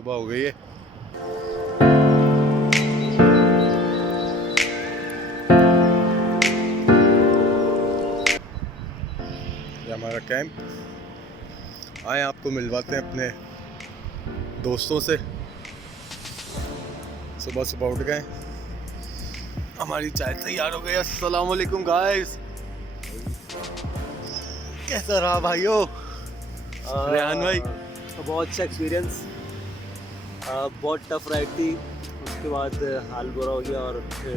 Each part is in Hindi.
सुबह हो गई है। ये हमारा कैंप। आए आपको मिलवाते हैं अपने दोस्तों से। सुबह सुबह उठ गए, हमारी चाय तैयार हो गई। अस्सलाम वालेकुम गाइस, कैसा रहा भाइयों? रेहान भाई बहुत अच्छा एक्सपीरियंस, बहुत टफ राइड थी। उसके बाद हाल बुरा हो गया और फिर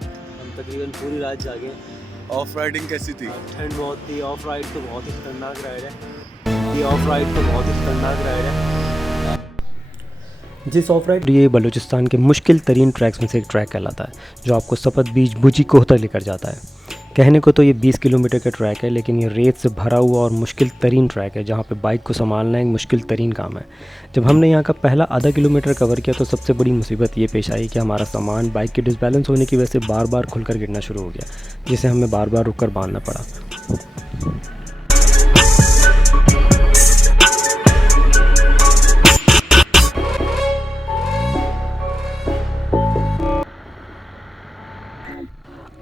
हम तकरीबन पूरी रात जागे। ऑफ राइडिंग कैसी थी? ठंड बहुत थी। ऑफ राइड तो बहुत ही खतरनाक राइड है। ये ऑफ राइड तो बहुत ही खतरनाक राइड है। जिस ऑफ राइड ये बलूचिस्तान के मुश्किल तरीन ट्रैक्स में से एक ट्रैक कहलाता है, जो आपको सपत बीच बुजी कोह तक लेकर जाता है। कहने को तो ये 20 किलोमीटर का ट्रैक है, लेकिन ये रेत से भरा हुआ और मुश्किल तरीन ट्रैक है, जहाँ पे बाइक को संभालना एक मुश्किल तरीन काम है। जब हमने यहाँ का पहला आधा किलोमीटर कवर किया तो सबसे बड़ी मुसीबत ये पेश आई कि हमारा सामान बाइक के डिसबैलेंस होने की वजह से बार बार खुलकर गिरना शुरू हो गया, जिसे हमें बार बार रुक कर बांधना पड़ा।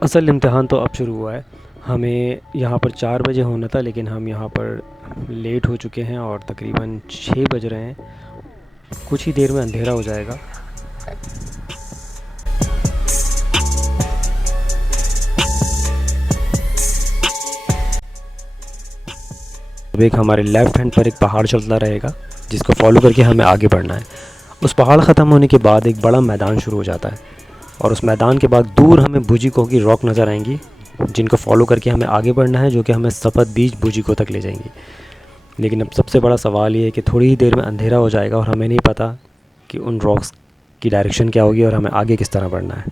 असल इम्तिहान तो अब शुरू हुआ है। हमें यहाँ पर 4 बजे होना था, लेकिन हम यहाँ पर लेट हो चुके हैं और तकरीबन 6 बज रहे हैं। कुछ ही देर में अंधेरा हो जाएगा। अब एक हमारे लेफ़्ट हैंड पर एक पहाड़ चलता रहेगा, जिसको फॉलो करके हमें आगे बढ़ना है। उस पहाड़ ख़त्म होने के बाद एक बड़ा मैदान शुरू हो जाता है और उस मैदान के बाद दूर हमें बुजी कोह की रॉक नज़र आएंगी, जिनको फॉलो करके हमें आगे बढ़ना है, जो कि हमें सपत बीच बुजी कोह तक ले जाएंगी। लेकिन अब सबसे बड़ा सवाल ये है कि थोड़ी ही देर में अंधेरा हो जाएगा और हमें नहीं पता कि उन रॉक्स की डायरेक्शन क्या होगी और हमें आगे किस तरह बढ़ना है।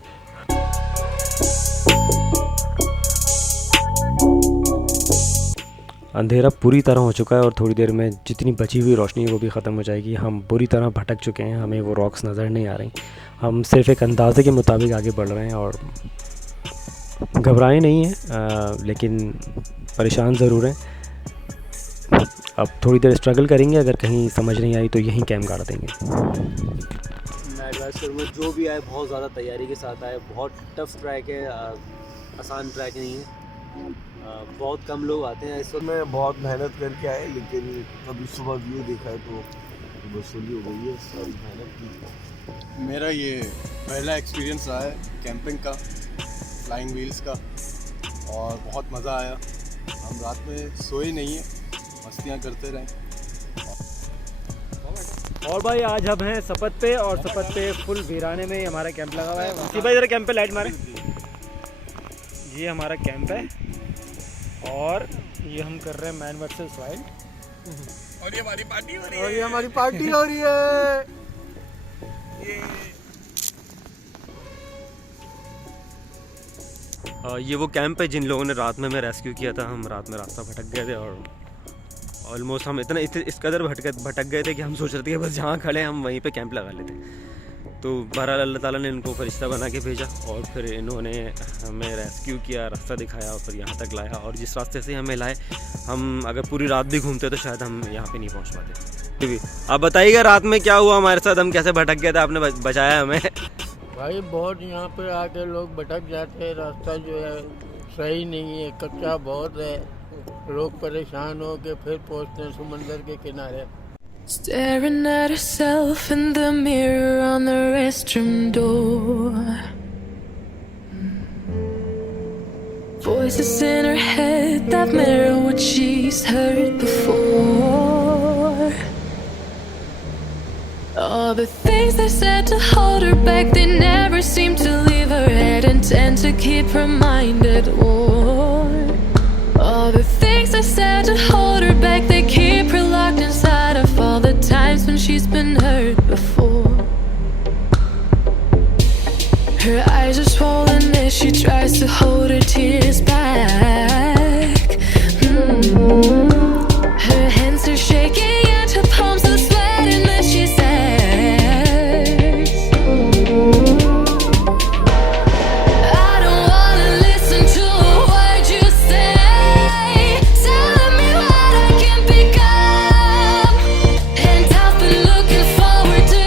अंधेरा पूरी तरह हो चुका है और थोड़ी देर में जितनी बची हुई रोशनी है वो भी ख़त्म हो जाएगी। हम बुरी तरह भटक चुके हैं, हमें वो रॉक्स नज़र नहीं आ रही। हम सिर्फ एक अंदाज़े के मुताबिक आगे बढ़ रहे हैं और घबराए नहीं हैं, लेकिन परेशान ज़रूर हैं। अब थोड़ी देर स्ट्रगल करेंगे, अगर कहीं समझ नहीं आई तो यहीं कैंप गाड़ देंगे। मैं एडवाइस करूँगा जो भी आए बहुत ज़्यादा तैयारी के साथ आए। बहुत टफ ट्रैक है, आसान ट्रैक नहीं है। बहुत कम लोग आते हैं। इस वक्त मैं बहुत मेहनत करके आए, लेकिन अभी सुबह व्यू देखा है तो वसूली हो गई है, सारी मेहनत की। मेरा ये पहला एक्सपीरियंस रहा है कैंपिंग का, फ्लाइंग व्हील्स का, और बहुत मज़ा आया। हम रात में सोए नहीं हैं, मस्तियाँ करते रहें। और भाई आज हम हैं सपत पे, और सपत पे फुल वीराने में हमारा कैंप लगा हुआ है। उसी भाई जरा कैंप पे लाइट मारे। ये हमारा कैंप है और ये हम कर रहे हैं मैन वर्सेस वाइल्ड। और ये हमारी पार्टी हो रही और ये हमारी पार्टी हो रही है। ये वो कैंप है जिन लोगों ने रात में हमें रेस्क्यू किया था। हम रात में रास्ता भटक गए थे और ऑलमोस्ट हम इस कदर भटक गए थे कि हम सोच रहे थे कि बस जहाँ खड़े हम वहीं पे कैंप लगा लेते। तो बहरहाल अल्लाह ताला ने इनको फरिश्ता बना के भेजा और फिर इन्होंने हमें रेस्क्यू किया, रास्ता दिखाया और फिर यहाँ तक लाया। और जिस रास्ते से हमें लाए, हम अगर पूरी रात भी घूमते तो शायद हम यहाँ पे नहीं पहुँच पाते। आप बताइएगा रात में क्या हुआ हमारे साथ, हम कैसे भटक गए थे, आपने बचाया हमें। भाई बहुत यहाँ पे आके लोग भटक जाते हैं। रास्ता जो है सही नहीं है, कच्चा बहुत है। लोग परेशान हो के फिर पहुँचते हैं समंदर के किनारे। Staring at herself in the mirror on the restroom door. Voices in her head that mirror what she's heard before. All the things they said to hold her back, they never seem to leave her head and tend to keep her mind at war. All the things they said to hold her back, they keep her locked inside of all the times when she's been hurt before. Her eyes are swollen as she tries to hold her tears back. Her hands are shaking and her palms are sweating as she says, I don't wanna listen to a word you say, telling me what I can become. And I've been looking forward to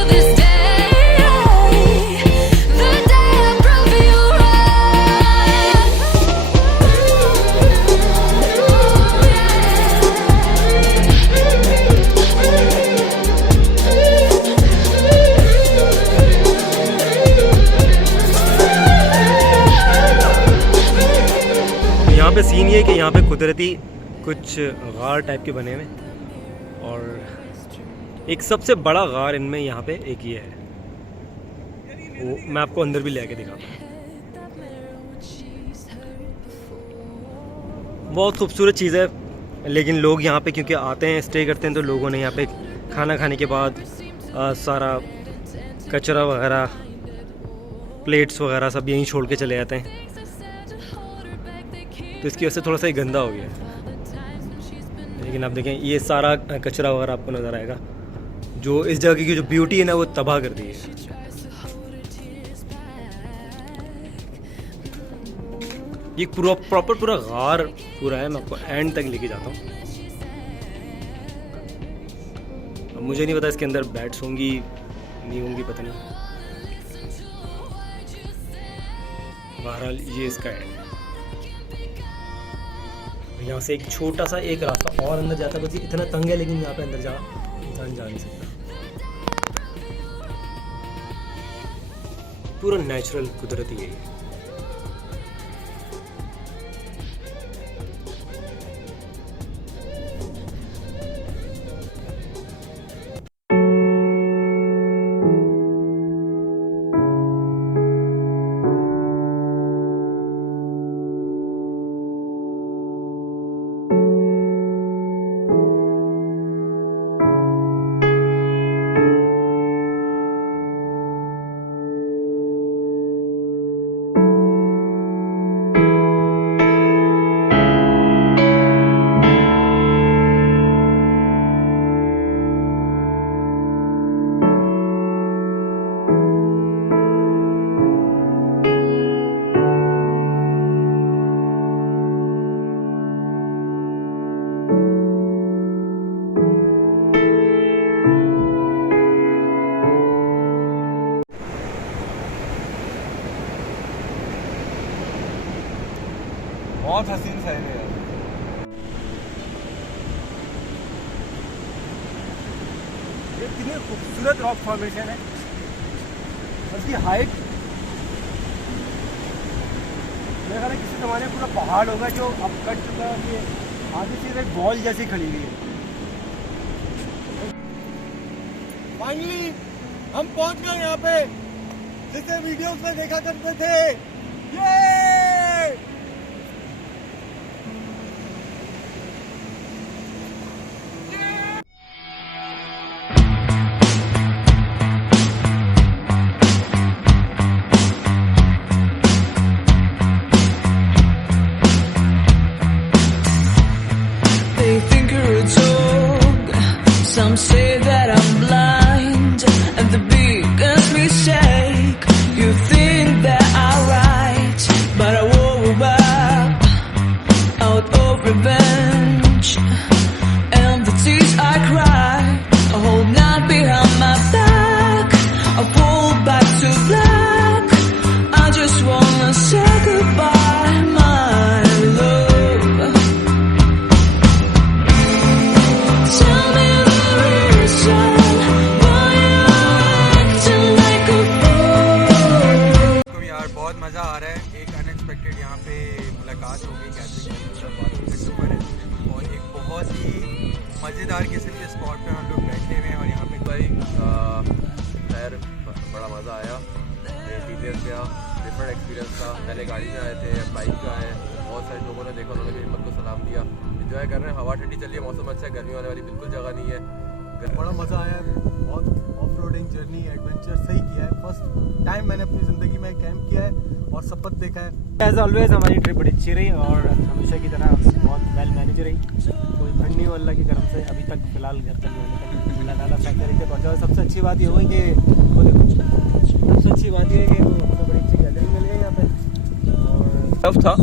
यहाँ पे सीन ये है कि यहाँ पे कुदरती कुछ गार टाइप के बने हुए और एक सबसे बड़ा गार इनमें यहाँ पे एक ये है, वो मैं आपको अंदर भी ले आके दिखाता हूँ। बहुत खूबसूरत चीज़ है, लेकिन लोग यहाँ पे क्योंकि आते हैं, स्टे करते हैं, तो लोगों ने यहाँ पे खाना खाने के बाद सारा कचरा वगैरह, प्लेट्स वगैरह सब यहीं छोड़ के चले जाते हैं, तो इसकी वजह से थोड़ा सा ही गंदा हो गया। लेकिन आप देखें ये सारा कचरा वगैरह आपको नज़र आएगा, जो इस जगह की जो ब्यूटी है ना वो तबाह कर दी है। ये प्रॉपर पूरा गार पूरा है, मैं आपको एंड तक लेके जाता हूँ। अब मुझे नहीं पता इसके अंदर बैट्स होंगी नहीं होंगी, पता नहीं। बहरहाल ये इसका एंड, यहाँ से एक छोटा सा एक रास्ता और अंदर जाता है, बस इतना तंग है, लेकिन यहाँ पे अंदर इंसान जा नहीं सकता। पूरा नेचुरल कुदरती है। बहुत हसीन शहर है यार। ये कितनी खूबसूरत रॉक फॉर्मेशन है, उसकी हाइट मेरे ख्याल में किसी जमाने में पूरा पहाड़ होगा जो अब कट चुका है। ये आगे से एक बॉल जैसी खड़ी हुई है। फाइनली हम पहुंच गए यहाँ पे, जिसे वीडियोस में देखा करते थे। ये Some say that I'm blind, and the biggest mistake. You think that I'm right, but I woke up out of revenge, and the tears I cry, I hold not behind my back, I fall back to black. I just wanna say goodbye, my love. Tell me बहुत मज़ा आ रहा है। एक अनएक्सपेक्टेड यहाँ पे मुलाकात हो गई कैथरिन सफ़र है, और एक बहुत ही मज़ेदार किस्म के स्पॉट पे हम लोग बैठे हुए हैं। और यहाँ पे भाई खैर बड़ा मज़ा आया। एक्सपीरियंस था, डिफरेंट एक्सपीरियंस था। पहले गाड़ी में आए थे, बाइक का है। बहुत सारे लोगों ने देखा, उन्होंने भी हिम्मत को सलाम दिया। इंजॉय कर रहे हैं, हवा ठंडी चल रही है, मौसम अच्छा है, गर्मी होने वाली बिल्कुल जगह नहीं है। बड़ा मज़ा आया, बहुत ऑफ रोडिंग जर्नी एडवेंचर सही किया है। फर्स्ट टाइम मैंने अपनी ज़िंदगी में कैंप किया है और सपत देखा है। एज ऑलवेज हमारी ट्रिप बड़ी अच्छी रही और हमेशा की तरह बहुत वेल मैनेज रही। कोई भंड नहीं हो अल्लाह की करम से, अभी तक फ़िलहाल घर तक अल्लाह ताला सही तरीके पहुँचा। सबसे अच्छी बात ये हुई कि वो देखो, सबसे अच्छी बात ये है कि हमें बड़ी अच्छी गैलरी मिली है यहाँ पे। टफ था,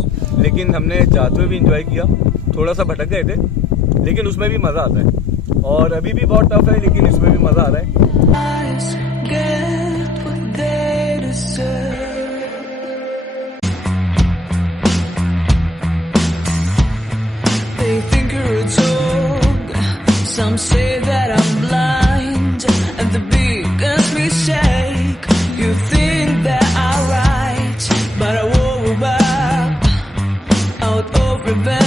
लेकिन हमने जाते हुए भी इंजॉय किया। थोड़ा सा भटक गए थे, लेकिन उसमें भी मज़ा आता है। और अभी भी बहुत टफ है, लेकिन इसमें भी मज़ा आ रहा है। Some say that I'm blind, and the biggest mistake. You think that I'm right, but I woke up out of prevent